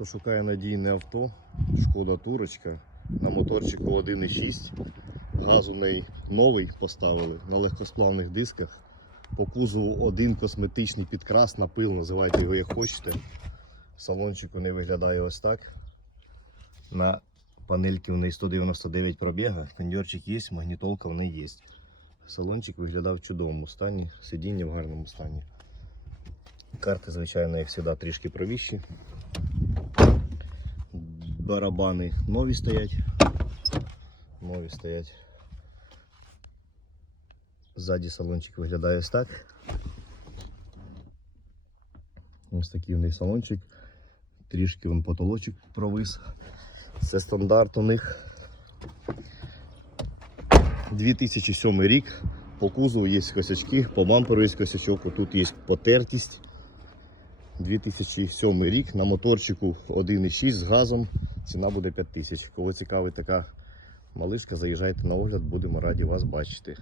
Хто шукає надійне авто, шкода турочка на моторчику 1.6. Газ у неї новий поставили на легкосплавних дисках. По кузову один косметичний підкрас, напил, називайте його як хочете. Салончик у неї виглядає ось так. На панельки у неї 199 пробіга, кондьорчик є, магнітолка в неї є. Салончик виглядав в чудовому стані, сидіння в гарному стані. Карти, звичайно, як завжди, трішки правіші. Барабани нові стоять. Нові стоять. Ззаді салончик виглядає ось так. Ось такий у них салончик. Трішки вон потолочок провис. Це стандарт у них. 2007 рік. По кузову є косячки, по бамперу є косячок, тут є потертість. 2007 рік на моторчику 1.6 з газом. Ціна буде 5000. Кого цікавить така малишка, заїжджайте на огляд, будемо раді вас бачити.